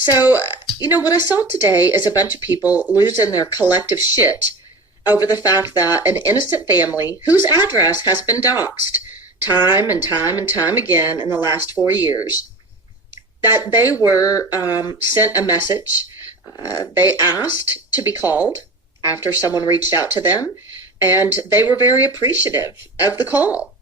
So, what I saw today is a bunch of people losing their collective shit over the fact that an innocent family whose address has been doxxed time and time and time again in the last 4 years, that they were sent a message. They asked to be called after someone reached out to them, and they were very appreciative of the call.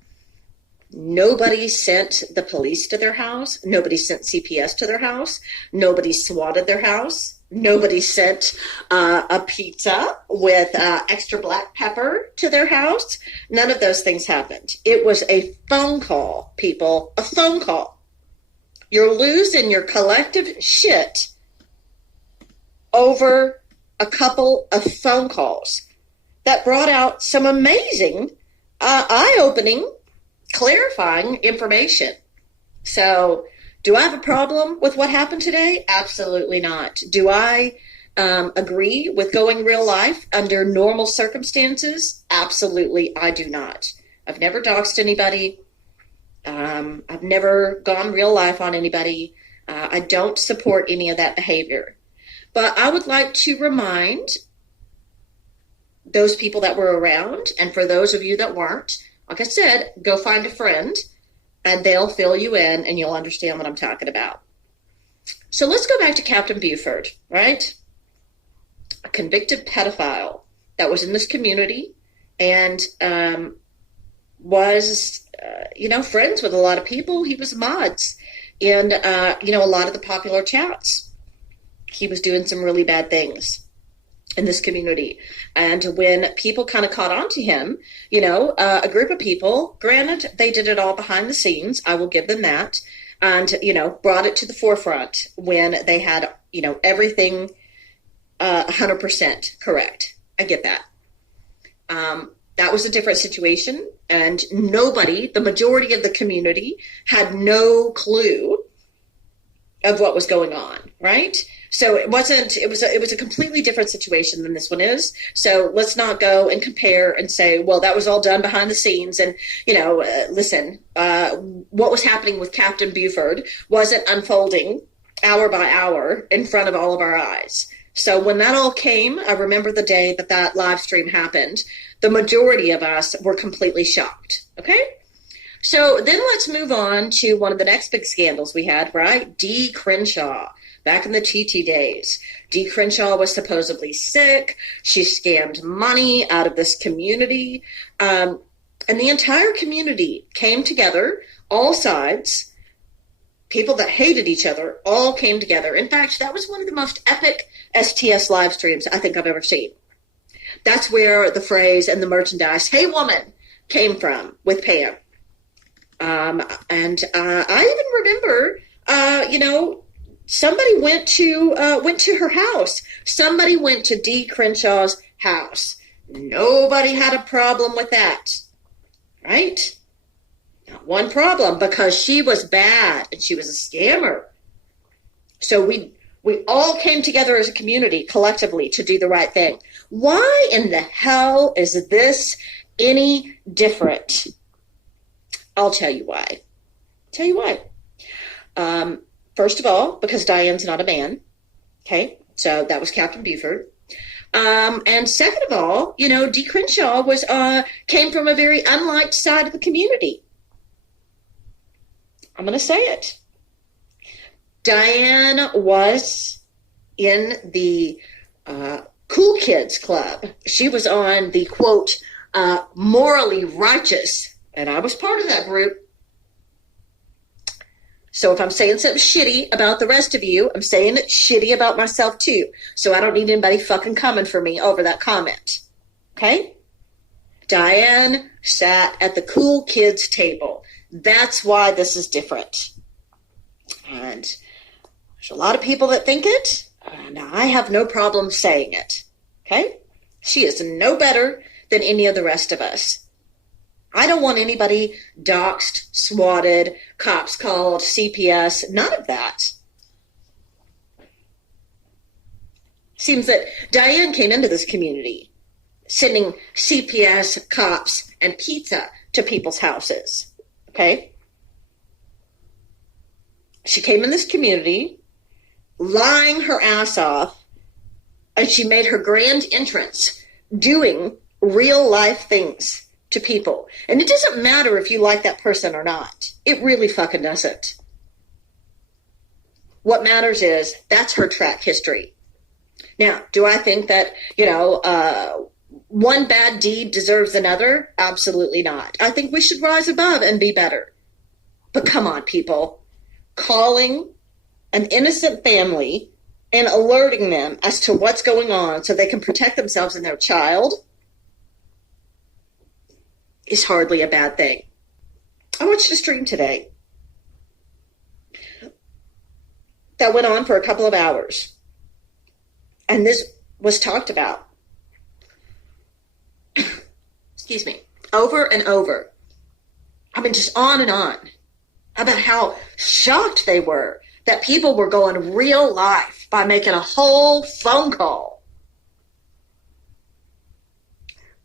Nobody sent the police to their house. Nobody sent CPS to their house. Nobody swatted their house. Nobody sent a pizza with extra black pepper to their house. None of those things happened. It was a phone call, people, a phone call. You're losing your collective shit over a couple of phone calls that brought out some amazing, eye-opening, clarifying information. So, do I have a problem with what happened today? Absolutely not. Do I agree with going real life under normal circumstances? Absolutely, I do not. I've never doxed anybody. I've never gone real life on anybody. I don't support any of that behavior. But I would like to remind those people that were around, and for those of you that weren't, like I said, go find a friend and they'll fill you in and you'll understand what I'm talking about. So let's go back to Captain Buford, right? A convicted pedophile that was in this community and was, friends with a lot of people. He was mods in, a lot of the popular chats. He was doing some really bad things in this community. And when people kind of caught on to him, a group of people, granted, they did it all behind the scenes, I will give them that, and, brought it to the forefront when they had, everything 100% correct. I get that. That was a different situation, and the majority of the community had no clue of what was going on, right? So it was a completely different situation than this one is. So let's not go and compare and say, well, that was all done behind the scenes. And, listen, what was happening with Captain Buford wasn't unfolding hour by hour in front of all of our eyes. So when that all came, I remember the day that live stream happened, the majority of us were completely shocked. Okay? So then let's move on to one of the next big scandals we had, right? Dee Crenshaw. Back in the TT days, Dee Crenshaw was supposedly sick. She scammed money out of this community. And the entire community came together, all sides, people that hated each other, all came together. In fact, that was one of the most epic STS live streams I think I've ever seen. That's where the phrase and the merchandise, "Hey woman," came from with Pam. And I even remember, somebody went to her house. Somebody went to Dee Crenshaw's house. Nobody had a problem with that, right? Not one problem, because she was bad and she was a scammer. So we all came together as a community collectively to do the right thing. Why in the hell is this any different? I'll tell you why. First of all, because Diane's not a man. Okay, so that was Captain Buford. And second of all, Dee Crenshaw came from a very unliked side of the community. I'm going to say it. Diane was in the Cool Kids Club. She was on the, quote, morally righteous, and I was part of that group. So if I'm saying something shitty about the rest of you, I'm saying it shitty about myself too. So I don't need anybody fucking coming for me over that comment. Okay? Diane sat at the Cool Kids table. That's why this is different. And there's a lot of people that think it. And I have no problem saying it. Okay? She is no better than any of the rest of us. I don't want anybody doxxed, swatted, cops called, CPS, none of that. Seems that Diane came into this community sending CPS, cops, and pizza to people's houses. Okay? She came in this community lying her ass off, and she made her grand entrance doing real life things to people. And it doesn't matter if you like that person or not. It really fucking doesn't. What matters is that's her track history. Now, do I think that, one bad deed deserves another? Absolutely not. I think we should rise above and be better. But come on, people. Calling an innocent family and alerting them as to what's going on so they can protect themselves and their child is hardly a bad thing. I watched a stream today that went on for a couple of hours. And this was talked about, excuse me, over and over. I mean, just on and on about how shocked they were that people were going real life by making a whole phone call.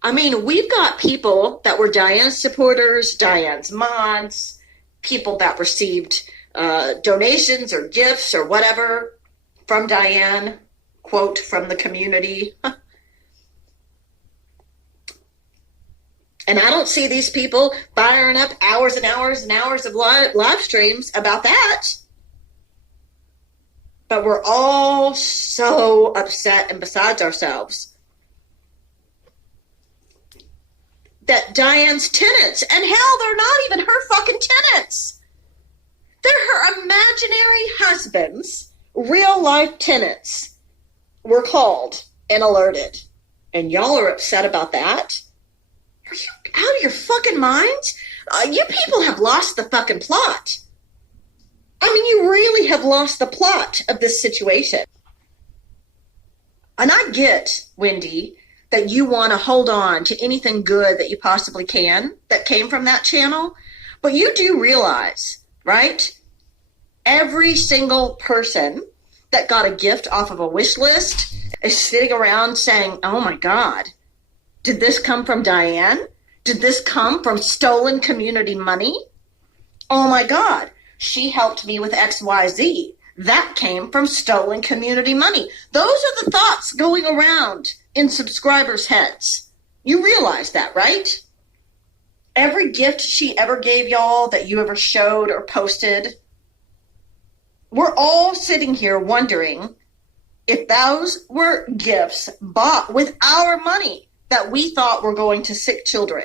I mean, we've got people that were Diane's supporters, Diane's mods, people that received donations or gifts or whatever from Diane, quote, from the community. And I don't see these people firing up hours and hours and hours of live streams about that. But we're all so upset and besides ourselves that Diane's tenants, and hell, they're not even her fucking tenants. They're her imaginary husband's real life tenants were called and alerted. And y'all are upset about that? Are you out of your fucking minds? You people have lost the fucking plot. I mean, you really have lost the plot of this situation. And I get, Wendy, that you want to hold on to anything good that you possibly can that came from that channel. But you do realize, right? Every single person that got a gift off of a wish list is sitting around saying, oh my God, did this come from Diane? Did this come from stolen community money? Oh my God, she helped me with XYZ. That came from stolen community money. Those are the thoughts going around in subscribers' heads. You realize that, right? Every gift she ever gave y'all that you ever showed or posted, we're all sitting here wondering if those were gifts bought with our money that we thought were going to sick children.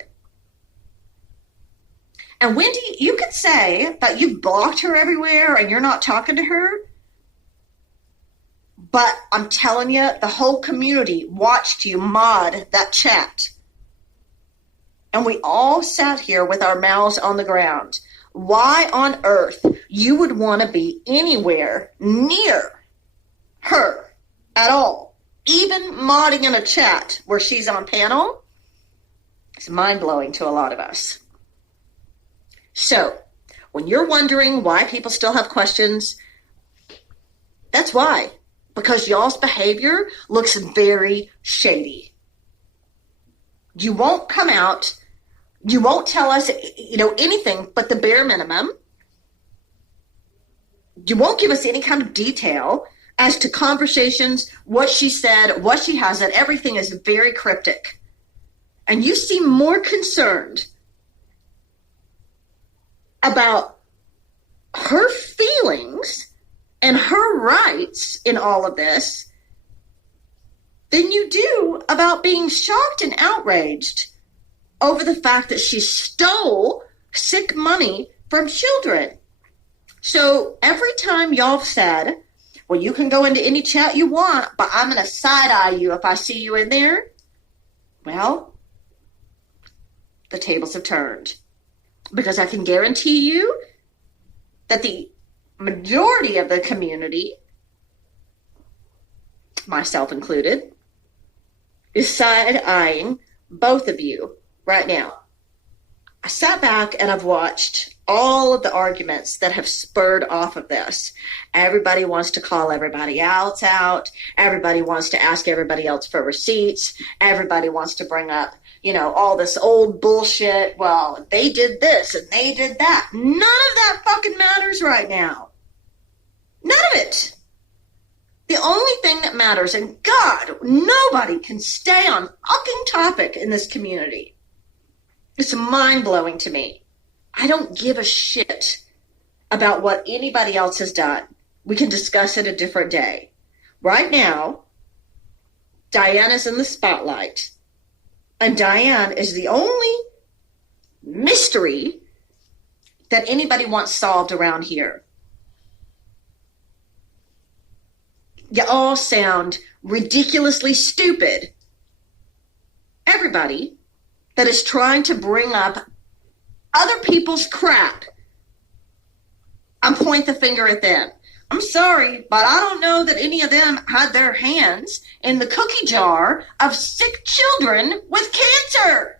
And Wendy, you could say that you've blocked her everywhere and you're not talking to her. But I'm telling you, the whole community watched you mod that chat. And we all sat here with our mouths on the ground. Why on earth you would want to be anywhere near her at all? Even modding in a chat where she's on panel, it's mind-blowing to a lot of us. So, when you're wondering why people still have questions, that's why. Because y'all's behavior looks very shady. You won't come out, you won't tell us, anything but the bare minimum. You won't give us any kind of detail as to conversations, what she said, what she hasn't. Everything is very cryptic. And you seem more concerned about her feelings and her rights in all of this than you do about being shocked and outraged over the fact that she stole sick money from children. So every time y'all said, well, you can go into any chat you want, but I'm going to side-eye you if I see you in there, well, the tables have turned. Because I can guarantee you that the majority of the community, myself included, is side-eyeing both of you right now. I sat back and I've watched all of the arguments that have spurred off of this. Everybody wants to call everybody else out. Everybody wants to ask everybody else for receipts. Everybody wants to bring up, all this old bullshit. Well, they did this and they did that. None of that fucking matters right now. None of it. The only thing that matters, and God, nobody can stay on fucking topic in this community. It's mind-blowing to me. I don't give a shit about what anybody else has done. We can discuss it a different day. Right now, Diana's in the spotlight, and Diane is the only mystery that anybody wants solved around here. You all sound ridiculously stupid. Everybody that is trying to bring up other people's crap and point the finger at them. I'm sorry, but I don't know that any of them had their hands in the cookie jar of sick children with cancer.